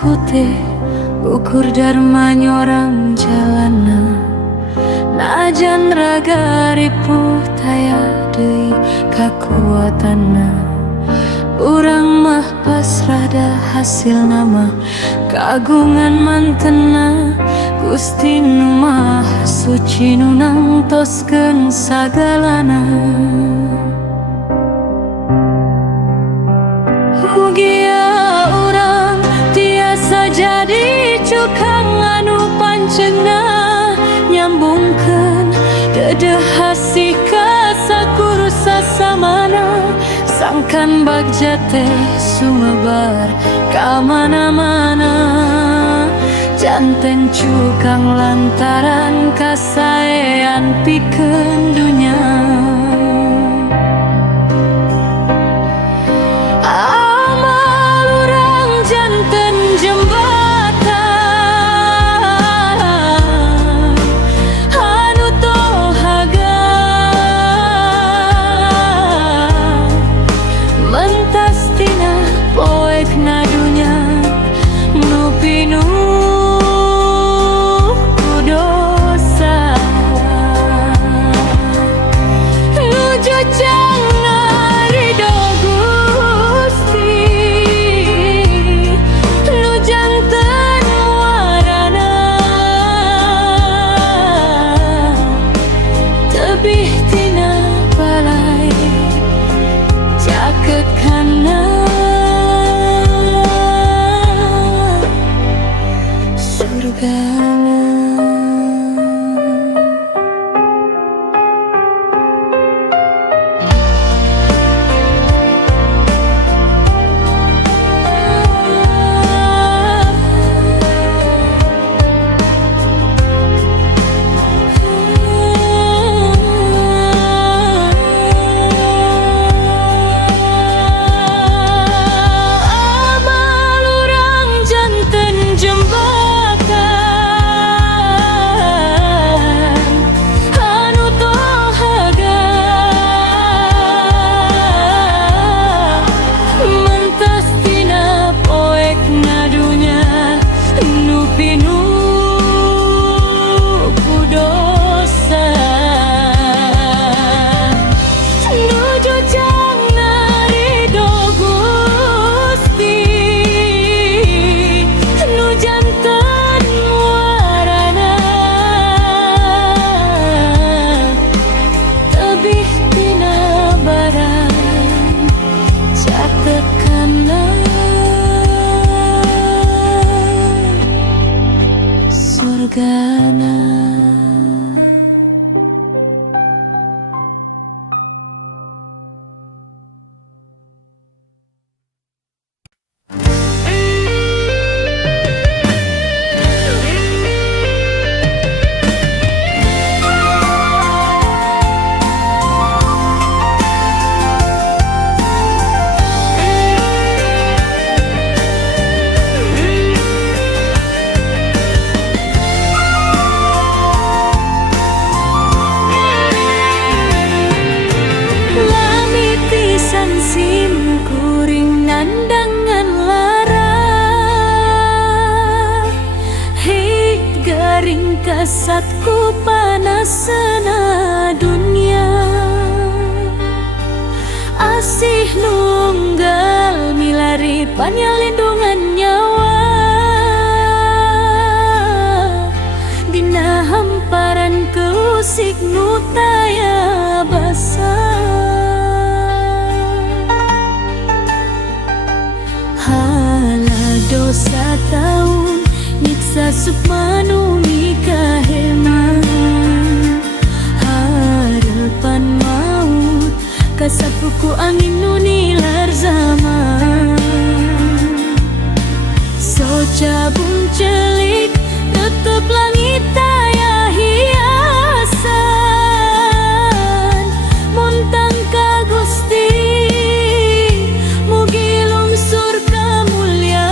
aku teh ukur dharma nyorang jalana, najan raga ripuh taya deui kakuatanna. Urang mah pasrah dah hasil nama kagungan mantena. Gusti nu Maha Suci nu nangtoskeun sagalana. Mugia urang tiasa jadi cukang anu pancegna nyambungkeun dedeh hasih ka sakuru sasamana. Sangkan bagja teh sumebar ka mana-mana, janten cukang lantaran kasaean pikeun dunya. Amal urang janten jembatan anu tohaga, mentas tina poekna dunya nu pinuh ku dosa. Nuju jangan ridho Gusti, nu janten warana, tebih tina balai cakekanna surgana. Amal urang janten jembatan anu tohaga, mentas tina poekna dunya nu pinuh ku dosa. Nuju jangan ridho Gusti, nu janten warana, tebih tina barang cakekanna surgana. Lamitisan sim kuring nandangan lara, hei garing kasatku panasena dunia. Asih nunggal milari panyalindungan nyawa, dina hamparan keusik nu taya basa. Hala dosa taun nyiksa supmanu nikahema, harapan maut kasapuku angin nu nilar zaman. So cabung celik tutup langit taya hiasan, muntang ka Gusti mugi lungsur kemuliaan.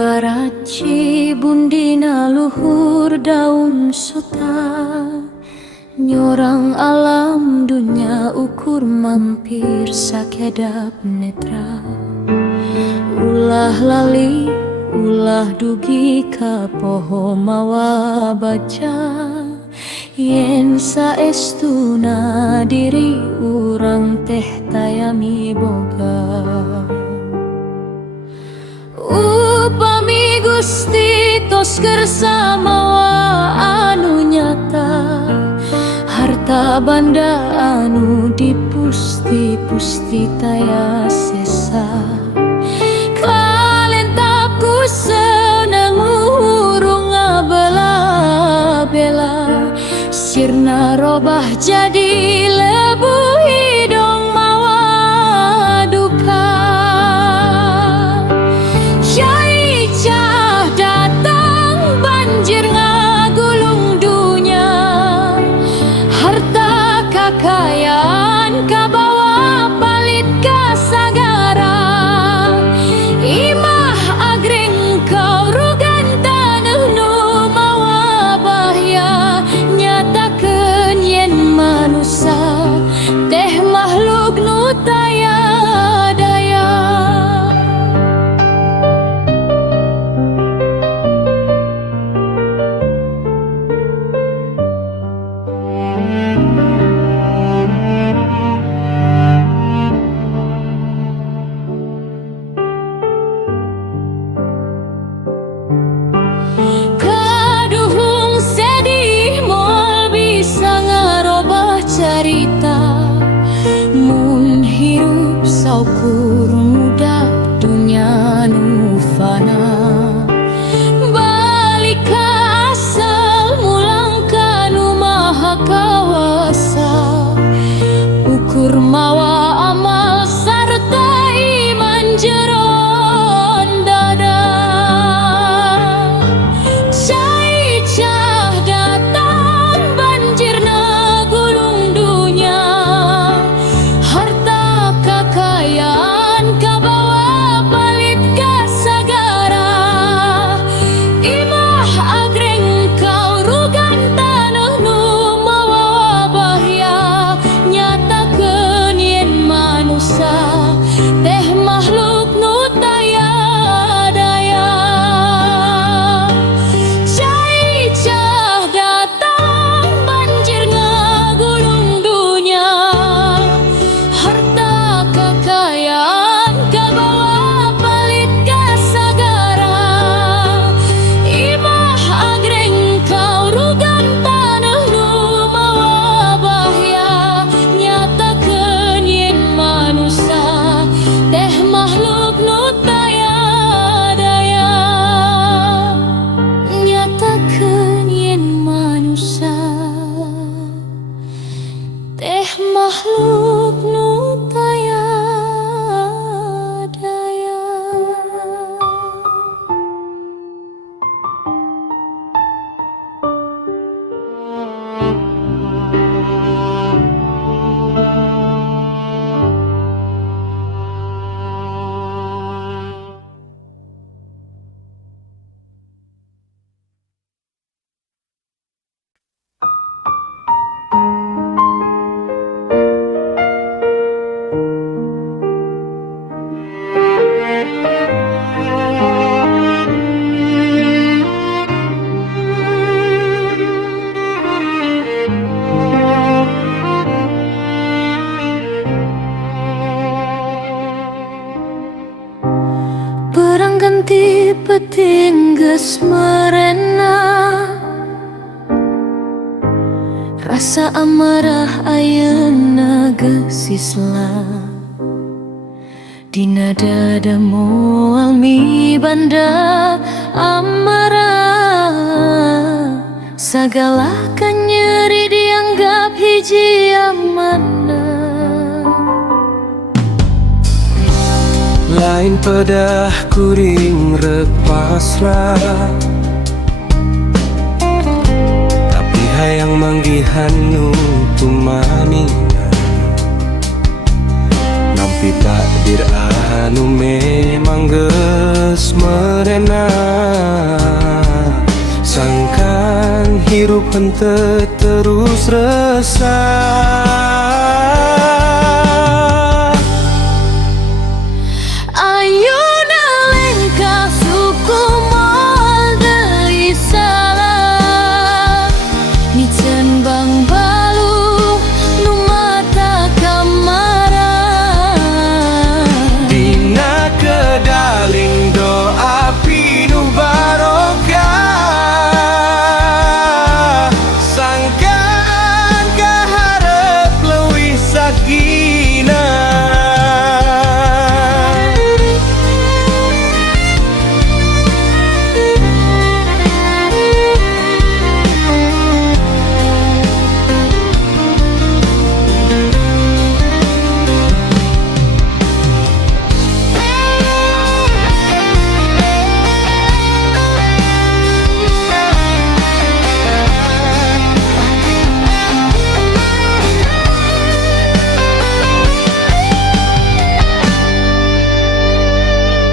Baraci bundina luhur daun sota, nyorang alam dunia ukur mampir sakedap netra. Ulah lali, ulah dugi ka poho mawa baca, yen saestuna diri urang teh tayami boga. Upami Gusti tos kersamawa anu nyata, harta banda anu dipusti-pusti taya sesa. Kalentapku senang urung bela-bela, sirna robah jadi lebu hidung mawa duka. Syai'cah datang banjir ngagulung dunya, harta kakayaan kabawa palit ka sagara. Imah agreng kau rugan tanah nu mawa bahya, nyatakeun yen manusia teh makhluk nu taya daya. Kaduhung sedih moal bisa ngarobah carita, mun hirup saukur muda dunia nu fana. Balik ka asal mulang ka nu maha kawasa, ukur mawa amal sarta iman jeron dada. Syai'cah datang banjir ngagulung dunya, harta kakayaan kabawa palit ka sagara. Imah agreng kau rugan tanah nu mawa bahya, nyatakeun yen manusia teh makhluk nu taya daya. Syai'cah datang banjir ngagulung dunya, harta kakayaan kabawa palit ka sagara. Imah agreng kau rugan tanah nu mawa bahya, nyatakeun yen manusia teh makhluk nu taya daya. Nyatakeun yen manusia teh makhluk nu taya daya. Perang ganti peting geus merena, rasa amarah ayeuna geus islah. Dina dada moal mibanda amarah, sagala kanyeri dianggap hiji amanah. Lain pedah kuring rek pasrah, tapi hayang manggihan nu tumamina. Tapi takdir anu memang geus merena, sangkan hirup henteu terus resah. Ayeuna lengkah suku moal deui salah, micen bang balu nu mata kamara. Dina kedaling doa pinuh barokah, sangkan kaharep leuwih sakinah.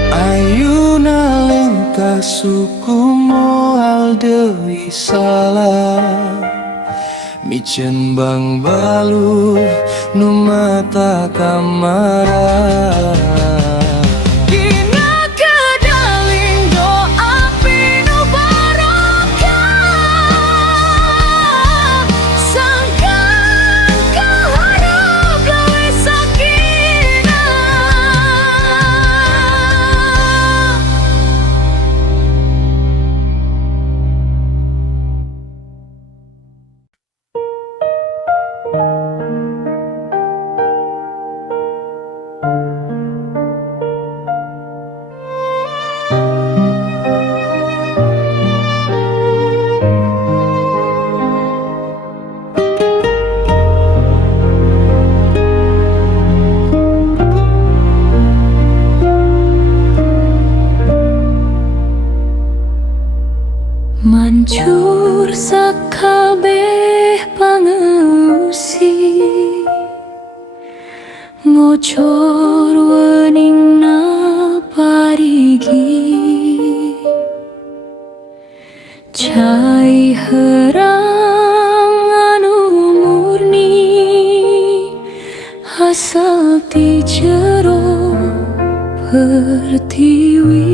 Ayeuna lengkah suku moal deui salah, micen bang balu nu mata kamara. Dina kedaling doa pinuh barokah, sangkan kaharep leuwih sakinah. Mancur sakabeh pangeusi, ngocor weningna parigi, cai herang anu murni asal ti jero pertiwi.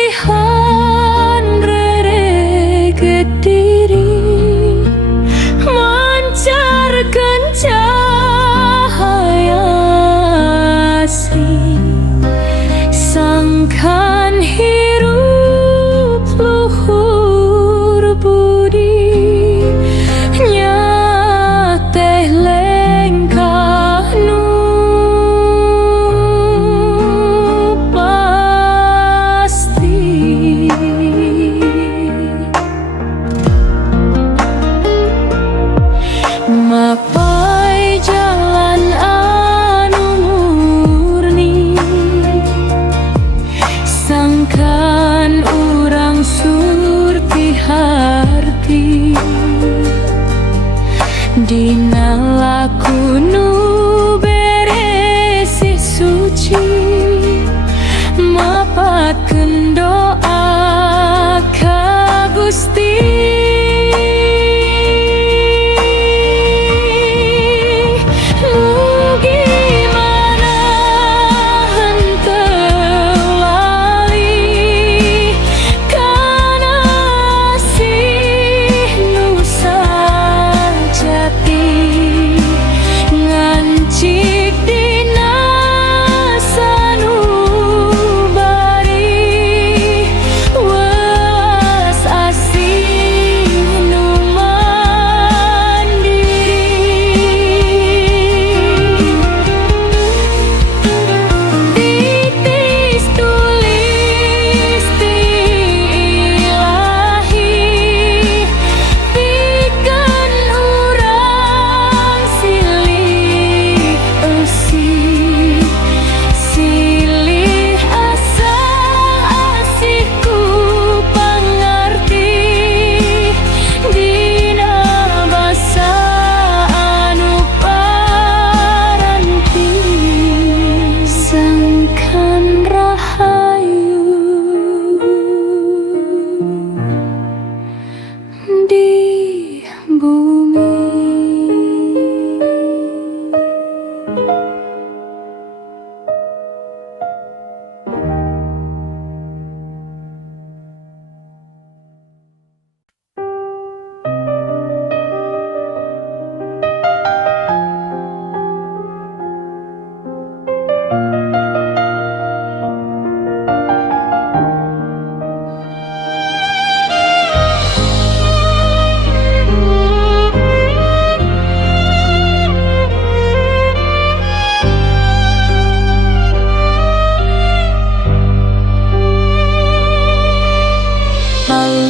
Maresihan rere kediri, mancarkan cahaya asri, sangkan hirup luhur budi, nyateh lengkah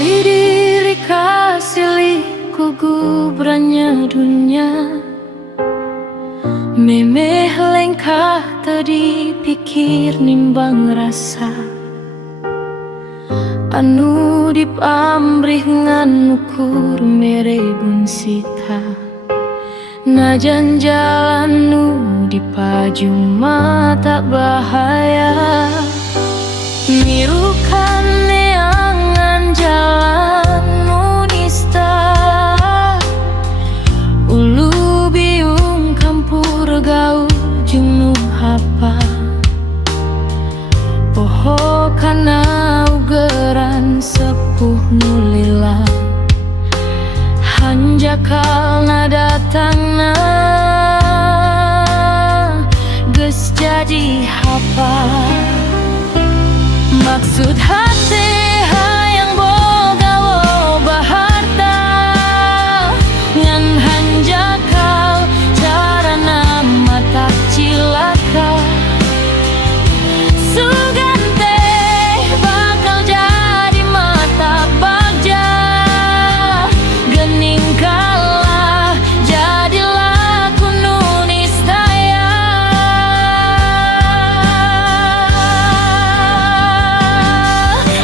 Beli diri kasih ku gubrannya dunia, memeh lengkah tadi pikir nimbang rasa, anu dipamrih ngan ukur merebun sita. Najan jalan nu dipaju mata bahaya, mirukan neangan jalan nu nista. Ulu biung campur gaul jeung nu hapa, poho kana ugeran sepuh nu lila. Hanjakal na datangna geus jadi hapa. Maksud hati hayang boga loba harta, ngan hanjakal carana mata cilaka. Sugan teh bakal jadi mata bagja, gening kalah jadilah kuno nistaya.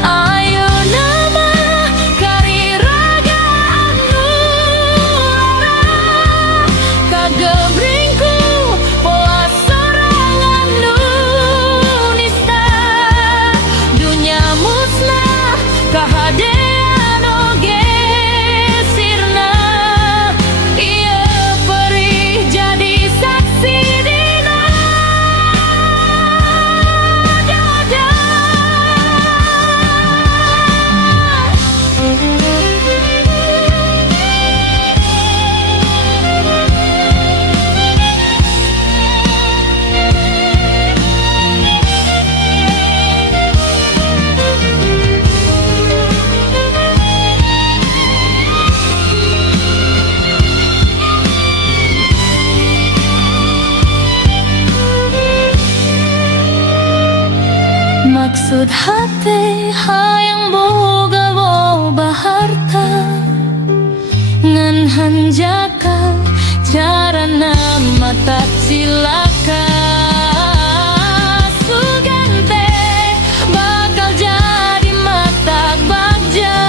Ayo nama kariraga anu lara, kagebringku pola sorangan nu nista. Dunya musnah kahadean oge sirna, ieu perih jadi saksi dina dada. Maksud hati hayang boga loba harta, ngan hanjakal carana mata cilaka. Sugan teh bakal jadi mata bagja,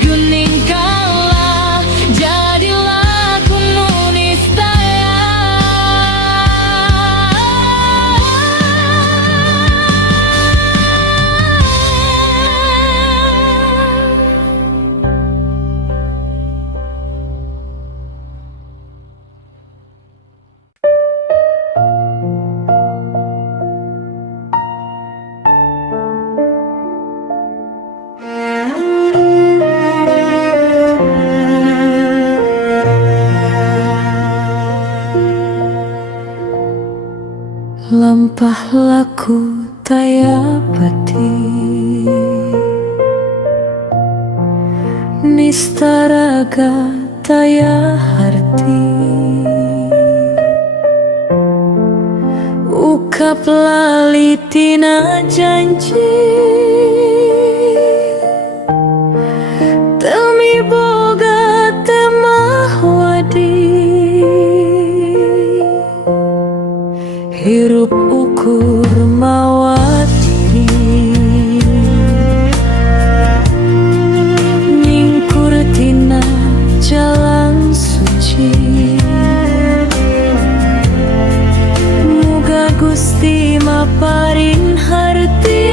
gening kalah jadilah kuno nistaya. Lampah laku taya pati, nista raga taya harti. Ukap lali tina janji, temi boga temah wadi. Hirup ukur mawa diri, nyingkur tina jalan suci. Muga Gusti maparin harti,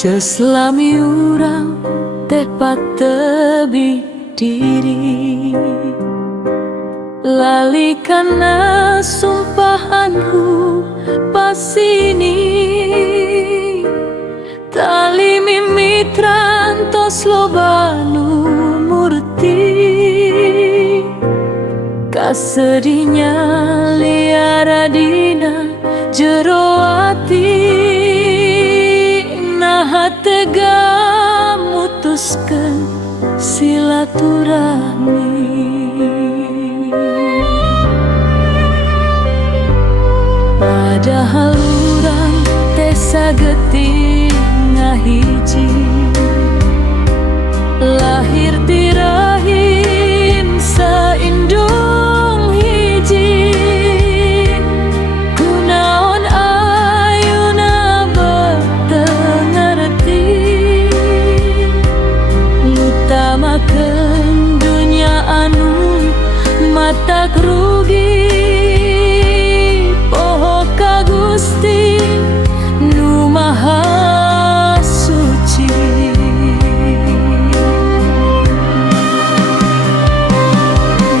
Selami urang tepat tebi diri, lali kana sumpahanku pasini, tali mimitran tos lobanu murti, kasedinya liara dina jero ati, nah tega mutuskan silaturahmi. Padahal urang teh sageuting ngahiji, lahir ti rahim saindung hiji, kunaon ayeuna beteu ngarti, ngutamakeun dunya anu matak rugi, poho ka Gusti nu Maha Suci.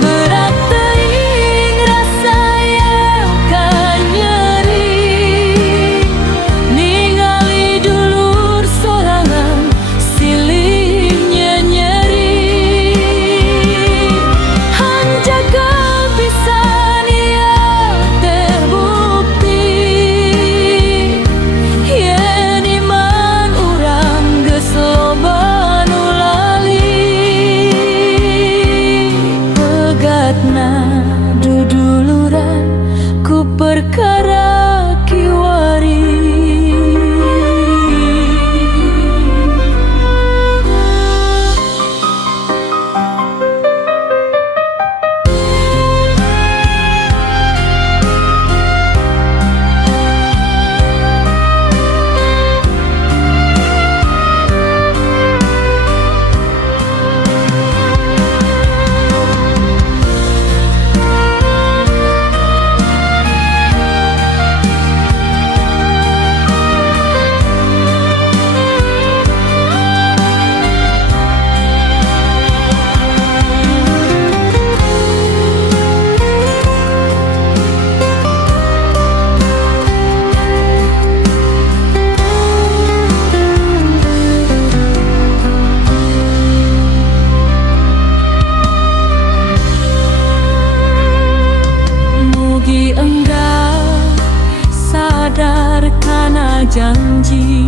Berat teuing rasa yang ka nyeri, ningali dulur sorangan silih nyeri, hanjagal pisan ieu teh bukti, yen iman urang geus loba nu lali, pegatna duduluran ku perkara kiwari. Mugi engkau sadar kana janji